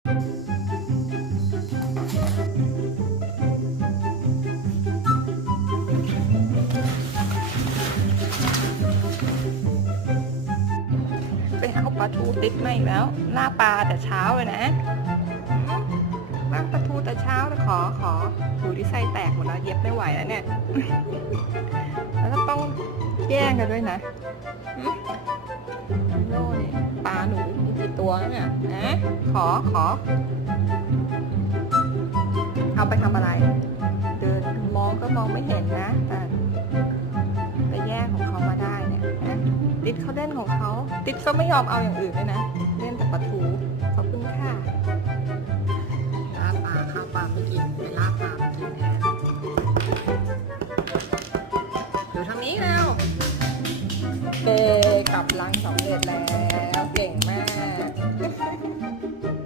ไปเอาปลาทูติดมาอีกแล้วล่าปลาแต่เช้าเลยนะล่างปลาทูแต่เช้าเลยขอขอดูที่ไส้แตกหมดแล้วเย็บไม่ไหวแล้วเนี่ย แล้วก็ต้องแย่งกันด้วยนะ ตัวเนี่ยนะขอขอ เอาไปทำอะไร เดินมองก็มองไม่เห็นนะ แต่ไปแย่งของเขามาได้เนี่ยนะติดเขาเล่นของเขา ติดก็ไม่ยอมเอาอย่างอื่นเลยนะ เล่นแต่ปลาทูขอบคุณค่ะล่าปลาข้าวปลาไม่กินไปล่าปลามากินแทนอยู่ทางนี้แล้วเอกลับรังสำเร็จแล้ว